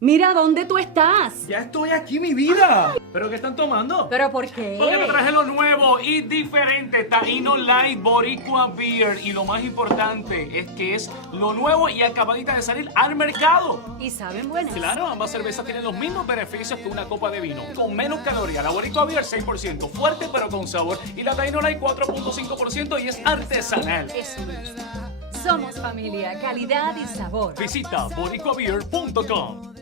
Mira, ¿dónde tú estás? Ya estoy aquí, mi vida. ¿Pero qué están tomando? ¿Pero por qué? Porque me traje lo nuevo y diferente, Taíno Light Boricua Beer. Y lo más importante es que es lo nuevo y acabadita de salir al mercado. ¿Y saben buenas? Claro, ambas cervezas tienen los mismos beneficios que una copa de vino, con menos calorías. La Boricua Beer 6%, fuerte pero con sabor. Y la Taíno Light 4.5% y es artesanal. Eso mismo. Somos familia, calidad y sabor. Visita boricuabeer.com.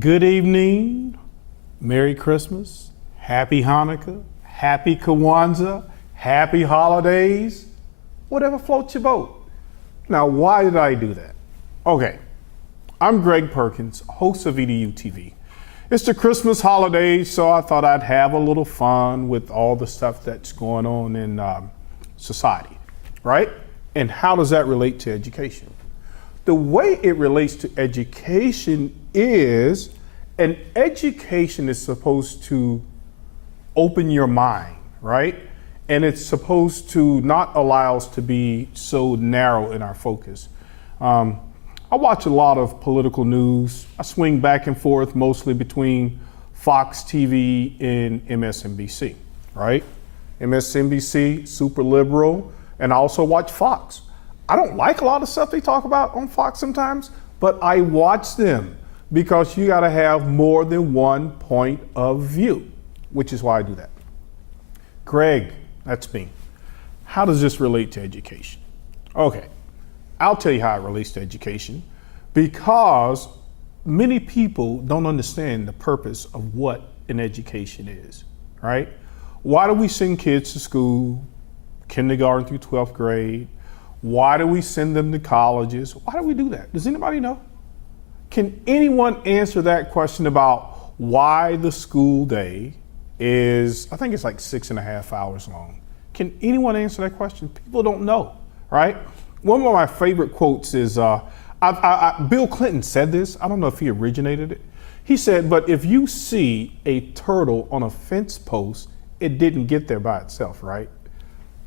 Good evening, Merry Christmas, Happy Hanukkah, Happy Kwanzaa, Happy Holidays, whatever floats your boat. Now, why did I do that? Okay, I'm Greg Perkins, host of EDuTV. It's the Christmas holidays, so I thought I'd have a little fun with all the stuff that's going on in society, right? And how does that relate to education? The way it relates to education is an education is supposed to open your mind, right? And it's supposed to not allow us to be so narrow in our focus. I watch a lot of political news. I swing back and forth mostly between Fox TV and MSNBC, right? MSNBC, super liberal, and I also watch Fox. I don't like a lot of stuff they talk about on Fox sometimes, but I watch them because you got to have more than one point of view, which is why I do that. Greg, that's me. How does this relate to education? Okay, I'll tell you how it relates to education, because many people don't understand the purpose of what an education is, right? Why do we send kids to school, kindergarten through 12th grade? Why do we send them to colleges? Why do we do that? Does anybody know? Can anyone answer that question about why the school day is, I think it's like 6.5 hours long? Can anyone answer that question? People don't know, right? One of my favorite quotes is, Bill Clinton said this. I don't know if he originated it. He said, but if you see a turtle on a fence post, it didn't get there by itself, right?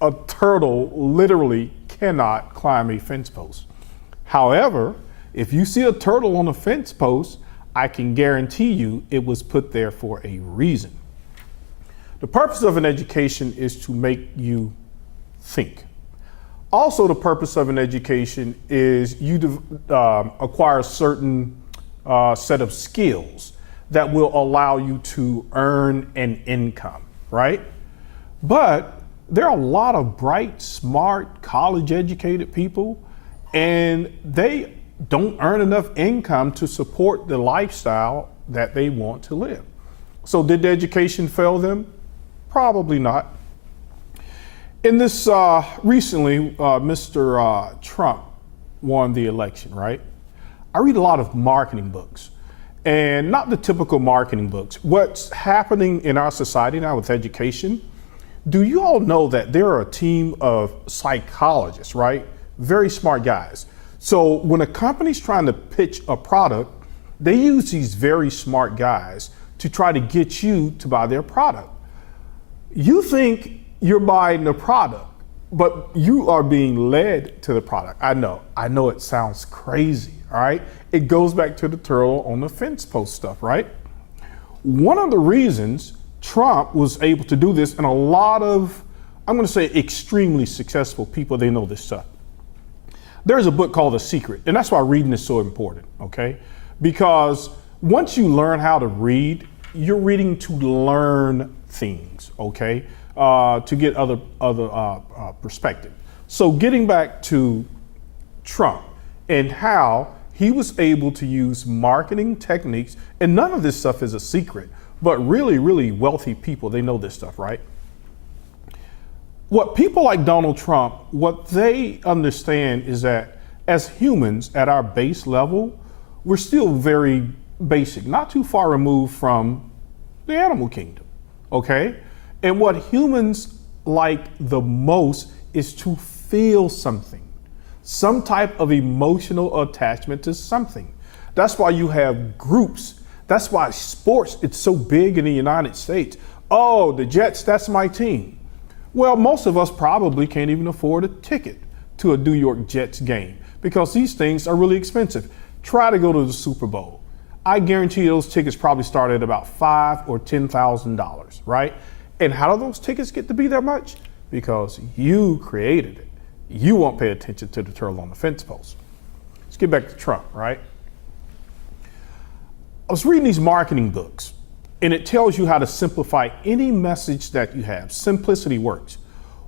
A turtle literally cannot climb a fence post. However, if you see a turtle on a fence post, I can guarantee you it was put there for a reason. The purpose of an education is to make you think. Also, the purpose of an education is you acquire a certain set of skills that will allow you to earn an income, right? But there are a lot of bright, smart, college-educated people, and they don't earn enough income to support the lifestyle that they want to live. So did the education fail them? Probably not. In this recently, Mr. Trump won the election, right? I read a lot of marketing books, and not the typical marketing books. What's happening in our society now with education, do you all know that there are a team of psychologists, right? Very smart guys. So when a company's trying to pitch a product, they use these very smart guys to try to get you to buy their product. You think you're buying the product, but you are being led to the product. I know it sounds crazy, all right? It goes back to the turtle on the fence post stuff, right? One of the reasons Trump was able to do this, and a lot of, I'm going to say extremely successful people, they know this stuff. There's a book called The Secret, and that's why reading is so important, okay? Because once you learn how to read, you're reading to learn things, okay? To get other perspective. So getting back to Trump and how he was able to use marketing techniques, and none of this stuff is a secret, but really, really wealthy people, they know this stuff, right? What people like Donald Trump, what they understand is that as humans at our base level, we're still very basic, not too far removed from The animal kingdom, okay? And what humans like the most is to feel something, some type of emotional attachment to something. That's why you have groups. That's why sports, it's so big in the United States. Oh, the Jets, that's my team. Well, most of us probably can't even afford a ticket to a New York Jets game because these things are really expensive. Try to go to the Super Bowl. I guarantee you those tickets probably start at about $5,000 or $10,000, right? And how do those tickets get to be that much? Because you created it. You won't pay attention to the turtle on the fence post. Let's get back to Trump, right? I was reading these marketing books, and it tells you how to simplify any message that you have. Simplicity works.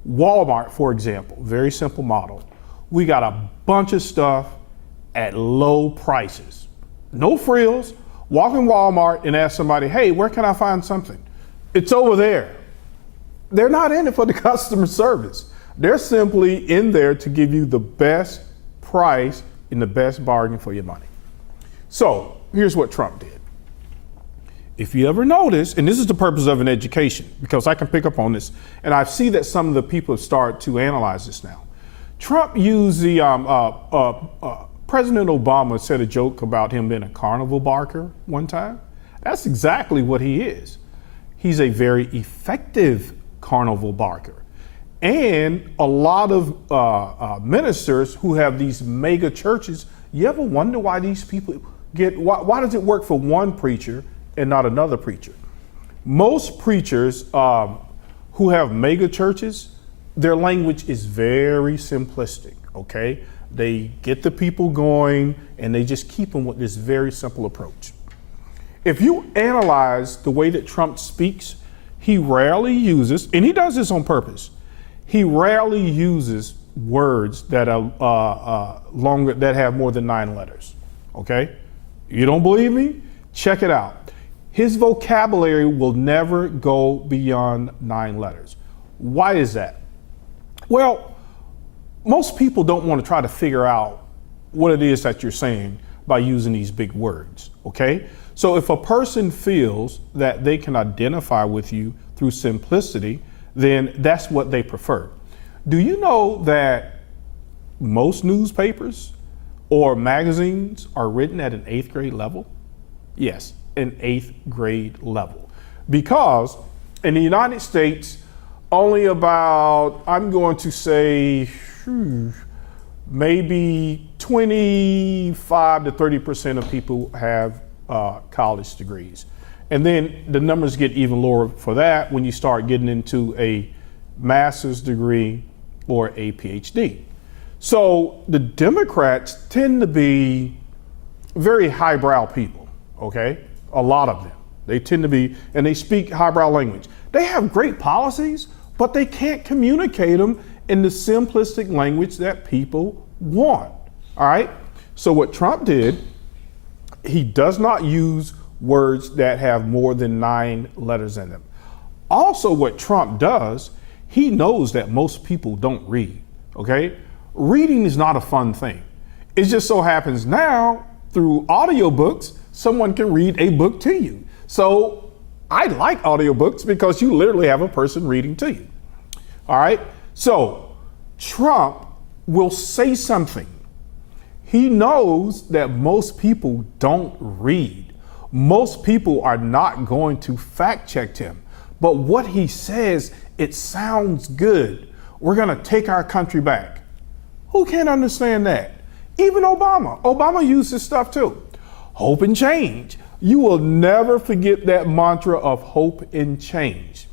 Walmart, for example, very simple model. We got a bunch of stuff at low prices. No frills. Walk in Walmart and ask somebody, hey, where can I find something? It's over there. They're not in it for the customer service. They're simply in there to give you the best price and the best bargain for your money. So here's what Trump did. If you ever notice, and this is the purpose of an education, because I can pick up on this, and I see that some of the people have started to analyze this now. Trump used the, President Obama said a joke about him being a carnival barker one time. That's exactly what he is. He's a very effective carnival barker. And a lot of ministers who have these mega churches, you ever wonder why these people why does it work for one preacher and not another preacher? Most preachers who have mega churches, their language is very simplistic, okay? They get the people going and they just keep them with this very simple approach. If you analyze the way that Trump speaks, he rarely uses, and he does this on purpose, he rarely uses words that are longer, that have more than 9 letters, okay? You don't believe me? Check it out. His vocabulary will never go beyond 9 letters. Why is that? Well, most people don't want to try to figure out what it is that you're saying by using these big words, okay? So if a person feels that they can identify with you through simplicity, then that's what they prefer. Do you know that most newspapers or magazines are written at an 8th grade level? Yes, an 8th grade level. Because in the United States, only about, I'm going to say, maybe 25 to 30% of people have college degrees. And then the numbers get even lower for that when you start getting into a master's degree or a PhD. So the Democrats tend to be very highbrow people, okay? A lot of them. They tend to be, and they speak highbrow language. They have great policies, but they can't communicate them in the simplistic language that people want, all right? So what Trump did, he does not use words that have more than 9 letters in them. Also, what Trump does, he knows that most people don't read, okay? Reading is not a fun thing. It just so happens now, through audiobooks, someone can read a book to you. So I like audiobooks because you literally have a person reading to you, all right? So Trump will say something. He knows that most people don't read. Most people are not going to fact check him. But what he says, it sounds good. We're going to take our country back. Who can't understand that? Even Obama. Obama used this stuff too. Hope and change. You will never forget that mantra of hope and change.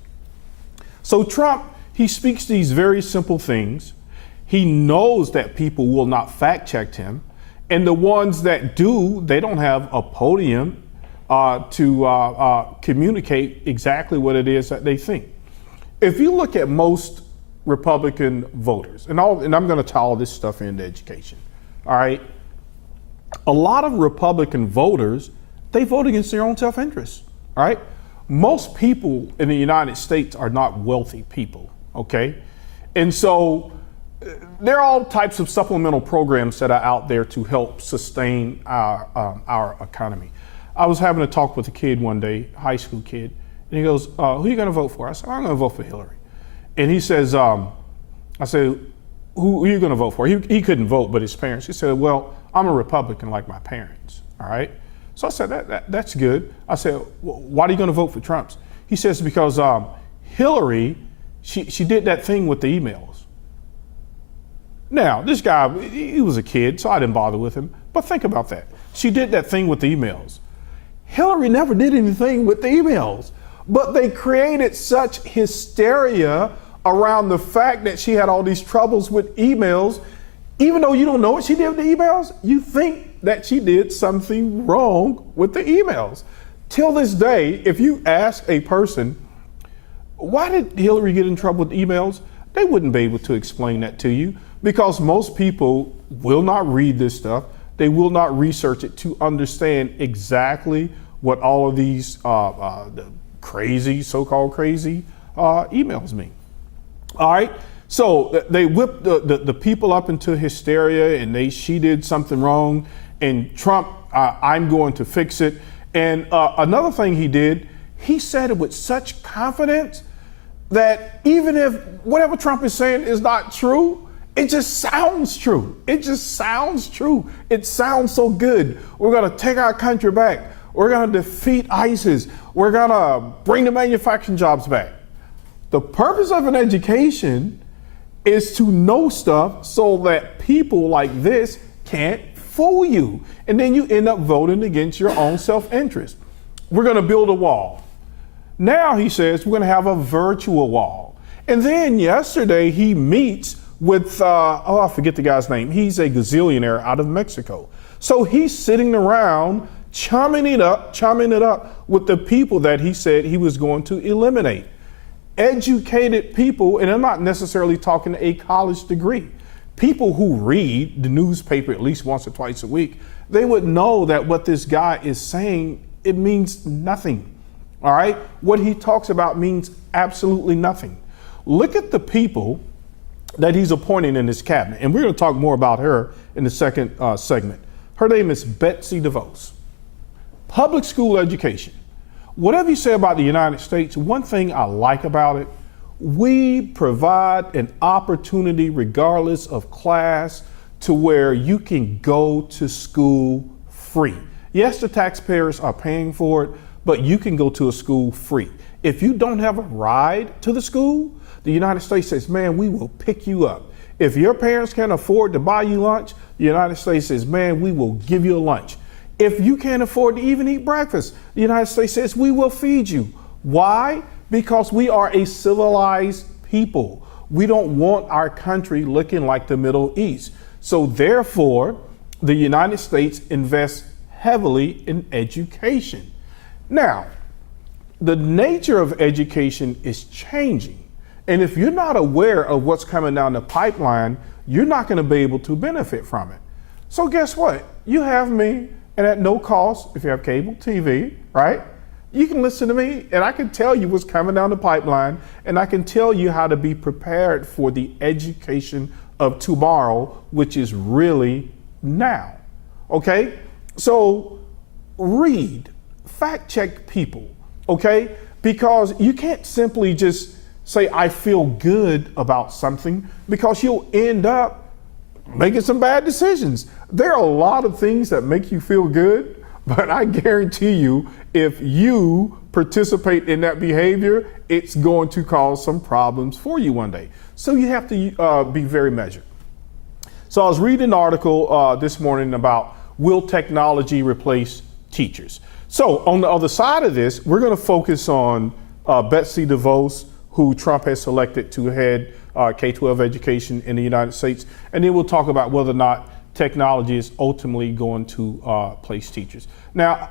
So Trump, he speaks these very simple things. He knows that people will not fact check him. And the ones that do, they don't have a podium to communicate exactly what it is that they think. If you look at most Republican voters, and I'm going to tie all this stuff into education, all right? A lot of Republican voters, they vote against their own self-interest, all right? Most people in the United States are not wealthy people, okay? And so there are all types of supplemental programs that are out there to help sustain our economy. I was having a talk with a kid one day, high school kid, And he goes, who are you going to vote for? I said, I'm going to vote for Hillary. And he says, I said, who are you going to vote for? He couldn't vote, but his parents. He said, well, I'm a Republican like my parents, all right? So I said, that's good. I said, well, why are you going to vote for Trump? He says, because Hillary, she did that thing with the emails. Now, this guy, he was a kid, so I didn't bother with him. But think about that. She did that thing with the emails. Hillary never did anything with the emails, but they created such hysteria around the fact that she had all these troubles with emails. Even though you don't know what she did with the emails, you think that she did something wrong with the emails. Till this day, if you ask a person, why did Hillary get in trouble with emails? They wouldn't be able to explain that to you, because most people will not read this stuff. They will not research it to understand exactly what all of these crazy, so-called crazy emails mean. All right, so they whipped the people up into hysteria, and she did something wrong, and Trump, I'm going to fix it. And another thing he did, he said it with such confidence that even if whatever Trump is saying is not true, it just sounds true. It just sounds true. It sounds so good. We're going to take our country back. We're going to defeat ISIS. We're going to bring the manufacturing jobs back. The purpose of an education is to know stuff so that people like this can't fool you. And then you end up voting against your own self-interest. We're going to build a wall. Now he says we're going to have a virtual wall. And then yesterday he meets with, I forget the guy's name. He's a gazillionaire out of Mexico. So he's sitting around chumming it up with the people that he said he was going to eliminate. Educated people, and I'm not necessarily talking a college degree. People who read the newspaper at least once or twice a week, they would know that what this guy is saying, it means nothing. All right? What he talks about means absolutely nothing. Look at the people that he's appointing in his cabinet. And we're going to talk more about her in the second segment. Her name is Betsy DeVos. Public school education. Whatever you say about the United States, one thing I like about it, we provide an opportunity regardless of class to where you can go to school free. Yes, the taxpayers are paying for it, but you can go to a school free. If you don't have a ride to the school, the United States says, man, we will pick you up. If your parents can't afford to buy you lunch, the United States says, man, we will give you a lunch. If you can't afford to even eat breakfast, the United States says, we will feed you. Why? Because we are a civilized people. We don't want our country looking like the Middle East. So therefore, the United States invests heavily in education. Now, the nature of education is changing. And if you're not aware of what's coming down the pipeline, you're not going to be able to benefit from it. So guess what? You have me, and at no cost, if you have cable TV, right? You can listen to me, and I can tell you what's coming down the pipeline, and I can tell you how to be prepared for the education of tomorrow, which is really now. Okay? So read, fact check people, okay? Because you can't simply just say, I feel good about something, because you'll end up making some bad decisions. There are a lot of things that make you feel good, but I guarantee you, if you participate in that behavior, it's going to cause some problems for you one day. So you have to be very measured. So I was reading an article this morning about, will technology replace teachers? So on the other side of this, we're going to focus on Betsy DeVos, who Trump has selected to head K-12 education in the United States. And then we'll talk about whether or not technology is ultimately going to place teachers. Now,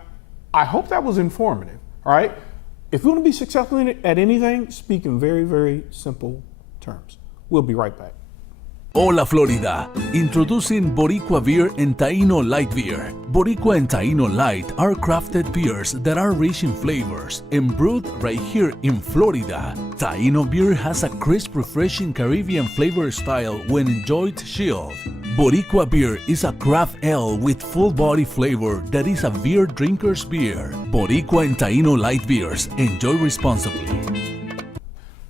I hope that was informative, all right? If you want to be successful at anything, speak in very, very simple terms. We'll be right back. Hola Florida! Introducing Boricua Beer and Taino Light Beer. Boricua and Taino Light are crafted beers that are rich in flavors and brewed right here in Florida. Taino beer has a crisp, refreshing Caribbean flavor style when enjoyed chilled. Boricua beer is a craft ale with full body flavor that is a beer drinker's beer. Boricua and Taino Light Beers. Enjoy responsibly.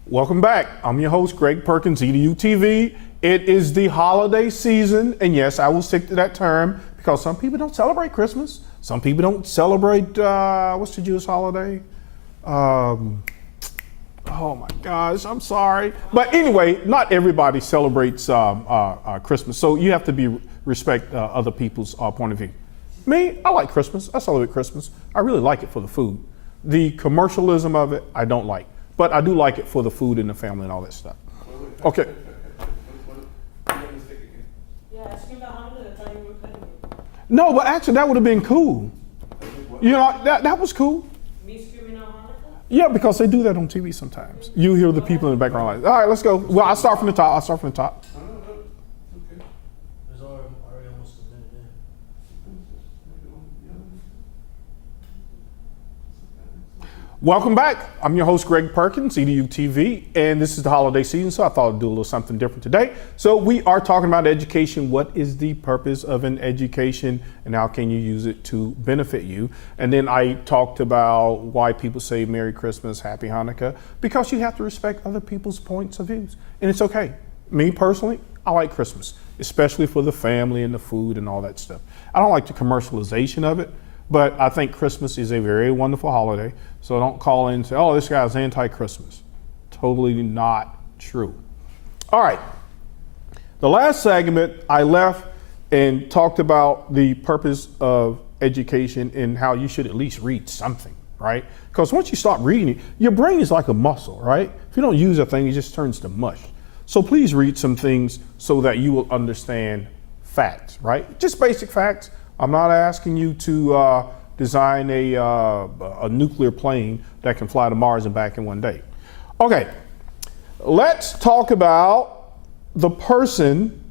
Welcome back. I'm your host, Greg Perkins, EDuTV. It is the holiday season, and yes, I will stick to that term because some people don't celebrate Christmas. Some people don't celebrate, what's the Jewish holiday? Oh my gosh, I'm sorry. But anyway, not everybody celebrates Christmas, so you have to respect other people's point of view. Me, I like Christmas. I celebrate Christmas. I really like it for the food. The commercialism of it, I don't like. But I do like it for the food and the family and all that stuff. Okay. No, but actually that would have been cool. You know, that was cool. Yeah, because they do that on TV sometimes. You hear the people in the background like, all right, let's go. Well, I'll start from the top. Welcome back. I'm your host, Greg Perkins, EDuTV, and this is the holiday season, so I thought I'd do a little something different today. So we are talking about education. What is the purpose of an education, and how can you use it to benefit you? And then I talked about why people say Merry Christmas, Happy Hanukkah, because you have to respect other people's points of views, and it's okay. Me personally, I like Christmas, especially for the family and the food and all that stuff. I don't like the commercialization of it, but I think Christmas is a very wonderful holiday. So don't call in and say, oh, this guy's anti-Christmas. Totally not true. All right. The last segment, I left and talked about the purpose of education and how you should at least read something, right? Because once you start reading it, your brain is like a muscle, right? If you don't use a thing, it just turns to mush. So please read some things so that you will understand facts, right? Just basic facts. I'm not asking you to design a nuclear plane that can fly to Mars and back in one day. Okay, let's talk about the person,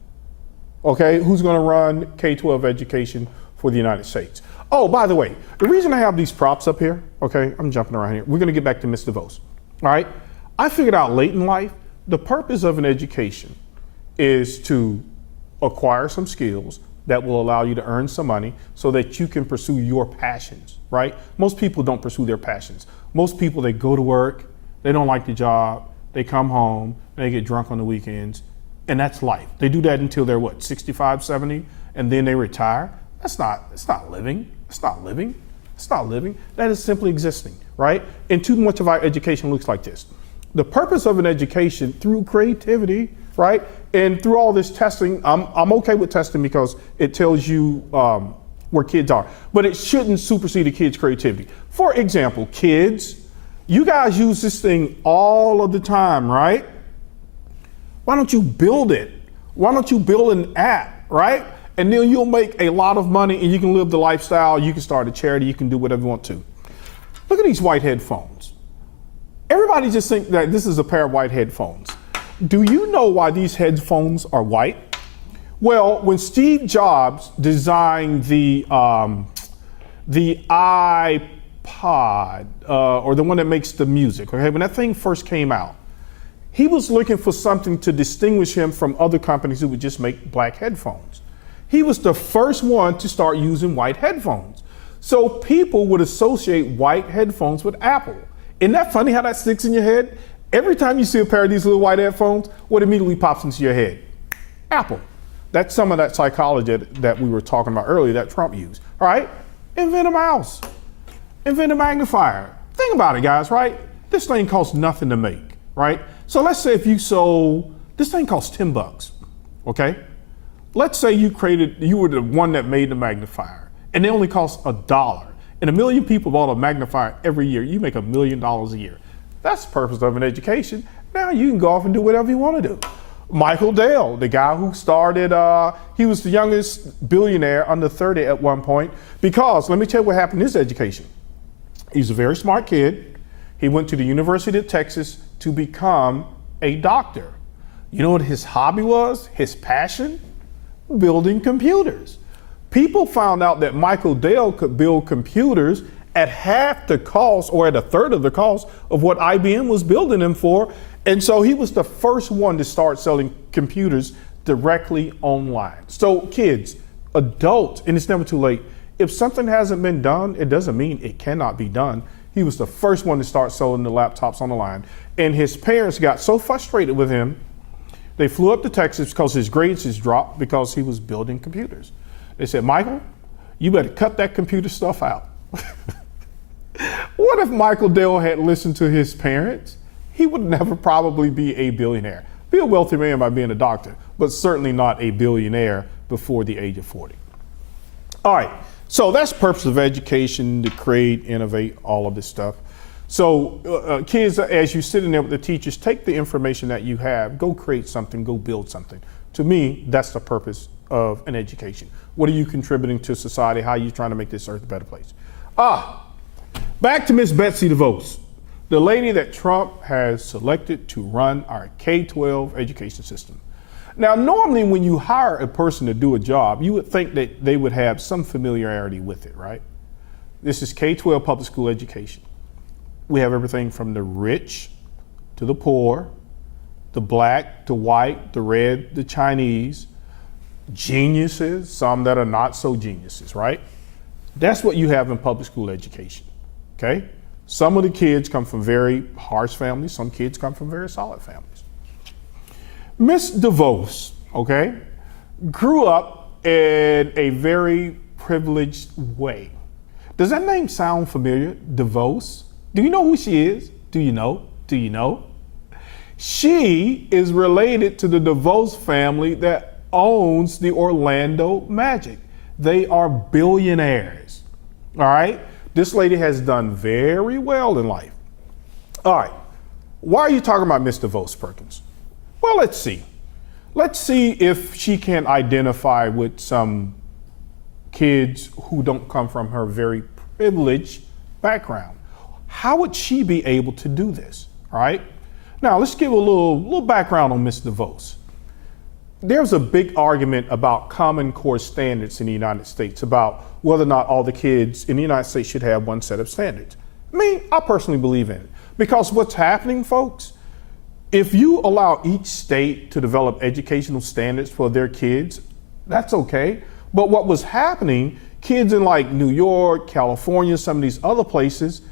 okay, who's going to run K-12 education for the United States. Oh, by the way, the reason I have these props up here, okay, I'm jumping around here. We're going to get back to Ms. DeVos, all right? I figured out late in life, the purpose of an education is to acquire some skills that will allow you to earn some money so that you can pursue your passions, right? Most people don't pursue their passions. Most people, they go to work, they don't like the job, they come home, they get drunk on the weekends, and that's life. They do that until they're what, 65, 70, and then they retire? It's not living. It's not living. It's not living. That is simply existing, right? And too much of our education looks like this. The purpose of an education through creativity, right? And through all this testing, I'm okay with testing because it tells you where kids are, but it shouldn't supersede a kid's creativity. For example, kids, you guys use this thing all of the time, right? Why don't you build it? Why don't you build an app, right? And then you'll make a lot of money and you can live the lifestyle, you can start a charity, you can do whatever you want to. Look at these white headphones. Everybody just think that this is a pair of white headphones. Do you know why these headphones are white? Well, when Steve Jobs designed the iPod, or the one that makes the music, okay, when that thing first came out, he was looking for something to distinguish him from other companies who would just make black headphones. He was the first one to start using white headphones. So people would associate white headphones with Apple. Isn't that funny how that sticks in your head? Every time you see a pair of these little white headphones, what immediately pops into your head? Apple. That's some of that psychology that we were talking about earlier that Trump used. All right? Invent a mouse. Invent a magnifier. Think about it, guys, right? This thing costs nothing to make, right? So let's say if you sold, this thing costs $10, okay? Let's say you were the one that made the magnifier, and it only costs $1. And 1 million people bought a magnifier every year. You make $1 million a year. That's the purpose of an education. Now you can go off and do whatever you want to do. Michael Dell, the guy who started, he was the youngest billionaire under 30 at one point, because let me tell you what happened in his education. He's a very smart kid. He went to the University of Texas to become a doctor. You know what his hobby was? His passion? Building computers. People found out that Michael Dell could build computers at half the cost or at a third of the cost of what IBM was building them for. And so he was the first one to start selling computers directly online. So kids, adults, and it's never too late. If something hasn't been done, it doesn't mean it cannot be done. He was the first one to start selling the laptops on the line. And his parents got so frustrated with him, they flew up to Texas because his grades had dropped because he was building computers. They said, Michael, you better cut that computer stuff out. What if Michael Dell had listened to his parents? He would never probably be a billionaire. Be a wealthy man by being a doctor, but certainly not a billionaire before the age of 40. All right, so that's the purpose of education, to create, innovate, all of this stuff. So kids, as you sit in there with the teachers, take the information that you have, go create something, go build something. To me, that's the purpose of an education. What are you contributing to society? How are you trying to make this earth a better place? Back to Miss Betsy DeVos, the lady that Trump has selected to run our K-12 education system. Now, normally when you hire a person to do a job, you would think that they would have some familiarity with it, right? This is K-12 public school education. We have everything from the rich to the poor, the black, the white, the red, the Chinese, geniuses, some that are not so geniuses, right? That's what you have in public school education, okay? Some of the kids come from very harsh families, some kids come from very solid families. Miss DeVos, okay, grew up in a very privileged way. Does that name sound familiar? DeVos? Do you know who she is? Do you know? Do you know? She is related to the DeVos family that owns the Orlando Magic. They are billionaires, all right? This lady has done very well in life. All right, why are you talking about Miss DeVos, Perkins? Well, let's see. Let's see if she can identify with some kids who don't come from her very privileged background. How would she be able to do this, all right? Now, let's give a little background on Miss DeVos. There's a big argument about Common Core standards in the United States, about whether or not all the kids in the United States should have one set of standards. I personally believe in it. Because what's happening, folks, if you allow each state to develop educational standards for their kids, that's okay. But what was happening, kids in like New York, California, some of these other places,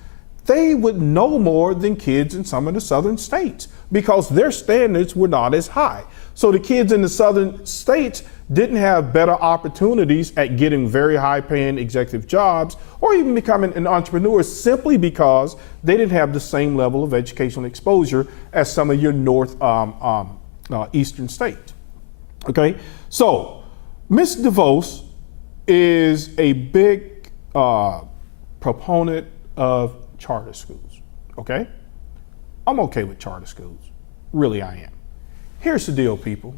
they would know more than kids in some of the southern states because their standards were not as high. So the kids in the southern states didn't have better opportunities at getting very high paying executive jobs or even becoming an entrepreneur simply because they didn't have the same level of educational exposure as some of your eastern states. Okay, so Ms. DeVos is a big proponent of charter schools, okay? I'm okay with charter schools, really I am. Here's the deal, people.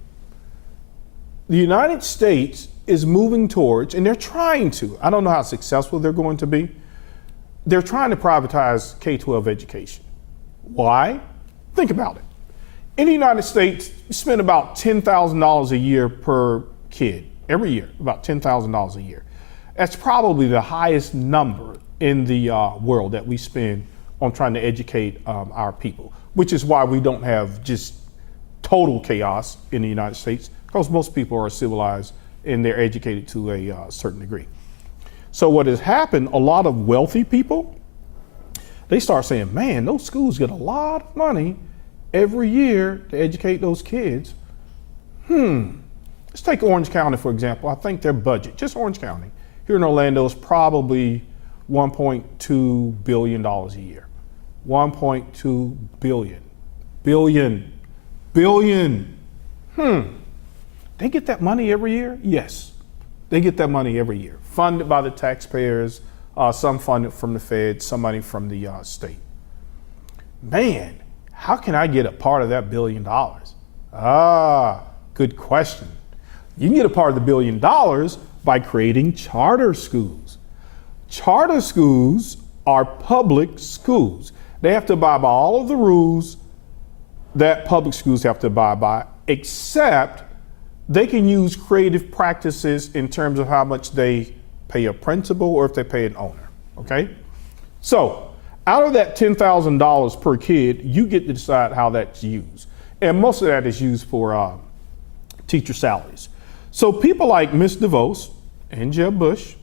The United States is moving towards, and they're trying to, I don't know how successful they're going to be, they're trying to privatize K-12 education. Why? Think about it. In the United States, you spend about $10,000 a year per kid, every year, about $10,000 a year. That's probably the highest number in the world that we spend on trying to educate our people, which is why we don't have just total chaos in the United States, because most people are civilized and they're educated to a certain degree. So what has happened, a lot of wealthy people, they start saying, man, those schools get a lot of money every year to educate those kids. Let's take Orange County, for example. I think their budget, just Orange County, here in Orlando is probably $1.2 billion a year. 1.2 billion. Billion. They get that money every year? Yes, they get that money every year. Funded by the taxpayers, some funded from the Fed, some money from the state. Man, how can I get a part of that $1 billion? Good question. You can get a part of the $1 billion by creating charter schools. Charter schools are public schools. They have to abide by all of the rules that public schools have to abide by, except they can use creative practices in terms of how much they pay a principal or if they pay an owner, okay? So out of that $10,000 per kid, you get to decide how that's used. And most of that is used for teacher salaries. So people like Ms. DeVos and Jeb Bush,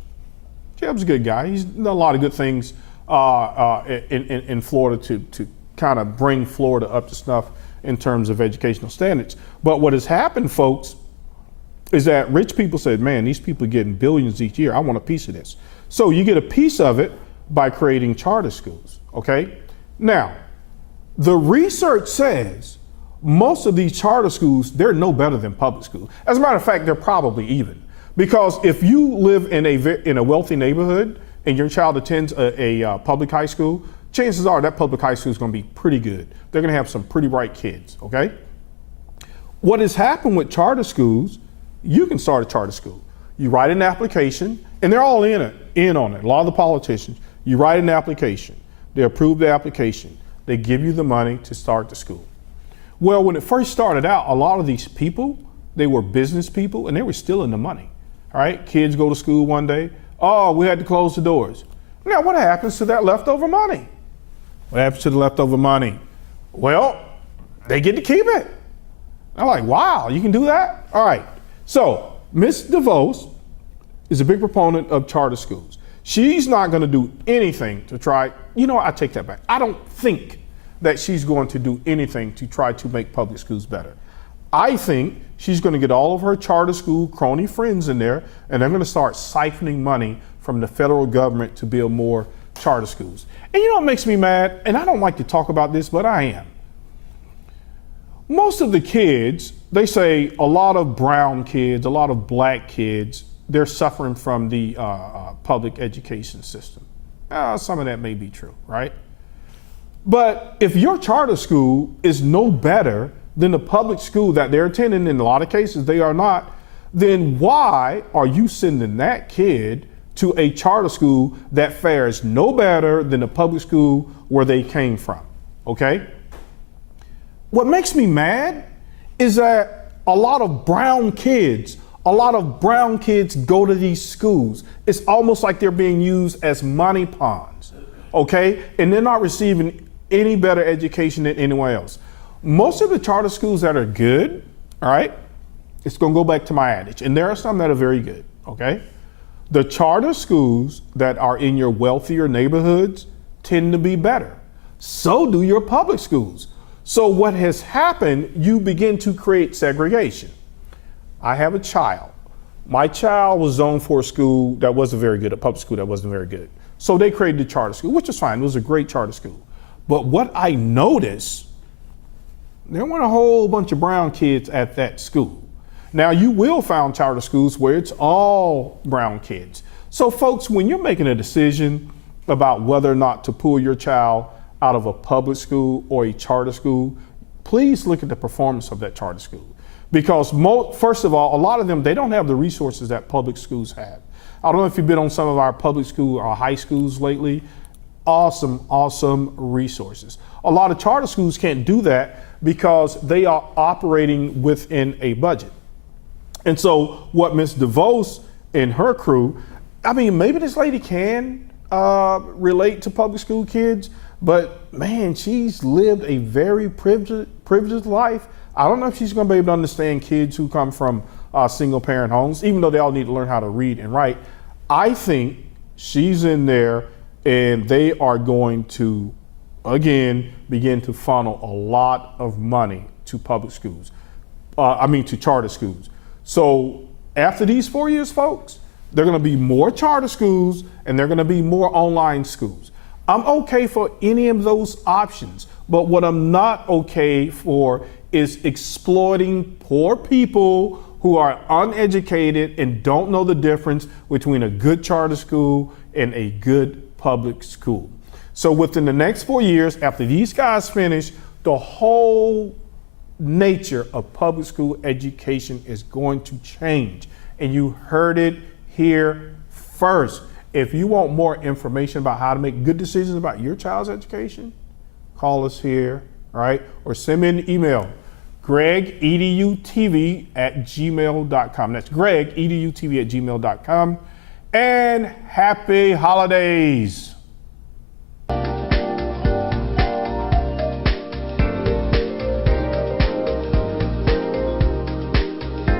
Jeb's a good guy. He's done a lot of good things in Florida to kind of bring Florida up to snuff in terms of educational standards. But what has happened, folks, is that rich people said, man, these people are getting billions each year. I want a piece of this. So you get a piece of it by creating charter schools, okay? Now, the research says most of these charter schools, they're no better than public schools. As a matter of fact, they're probably even. Because if you live in a wealthy neighborhood and your child attends a public high school, chances are that public high school is going to be pretty good. They're going to have some pretty bright kids, okay? What has happened with charter schools, you can start a charter school. You write an application, and they're all in on it. A lot of the politicians, you write an application, they approve the application, they give you the money to start the school. Well, when it first started out, a lot of these people, they were business people, and they were stealing the money. All right, kids go to school one day. Oh, we had to close the doors. Now, what happens to that leftover money? What happens to the leftover money? Well, they get to keep it. I'm like, wow, you can do that? All right. So, Ms. DeVos is a big proponent of charter schools. She's not going to do anything to try. You know what? I take that back. I don't think that she's going to do anything to try to make public schools better. I think she's going to get all of her charter school crony friends in there, and they're going to start siphoning money from the federal government to build more charter schools. And you know what makes me mad? And I don't like to talk about this, but I am. Most of the kids, they say a lot of brown kids, a lot of black kids, they're suffering from the public education system. Some of that may be true, right? But if your charter school is no better than the public school that they're attending, in a lot of cases they are not, then why are you sending that kid to a charter school that fares no better than the public school where they came from, okay? What makes me mad is that a lot of brown kids go to these schools. It's almost like they're being used as money pawns, okay? And they're not receiving any better education than anyone else. Most of the charter schools that are good, all right, it's going to go back to my adage, and there are some that are very good, okay? The charter schools that are in your wealthier neighborhoods tend to be better. So do your public schools. So what has happened, you begin to create segregation. I have a child. My child was zoned for a school that wasn't very good, a public school that wasn't very good. So they created a charter school, which is fine. It was a great charter school. But what I noticed, there weren't a whole bunch of brown kids at that school. Now, you will find charter schools where it's all brown kids. So folks, when you're making a decision about whether or not to pull your child out of a public school or a charter school, please look at the performance of that charter school. Because first of all, a lot of them, they don't have the resources that public schools have. I don't know if you've been on some of our public school or high schools lately. Awesome resources. A lot of charter schools can't do that because they are operating within a budget. And so what Ms. DeVos and her crew, I mean, maybe this lady can relate to public school kids, but man, she's lived a very privileged life. I don't know if she's going to be able to understand kids who come from single parent homes, even though they all need to learn how to read and write. I think she's in there and they are going to, again, begin to funnel a lot of money to public schools, to charter schools. So after these 4 years, folks, there are going to be more charter schools and there are going to be more online schools. I'm okay for any of those options, but what I'm not okay for is exploiting poor people who are uneducated and don't know the difference between a good charter school and a good public school. So within the next 4 years, after these guys finish, the whole nature of public school education is going to change. And you heard it here first. If you want more information about how to make good decisions about your child's education, call us here, all right? Or send me an email, Greg, EDUTV at gmail.com. That's Greg, EDUTV at gmail.com. And happy holidays.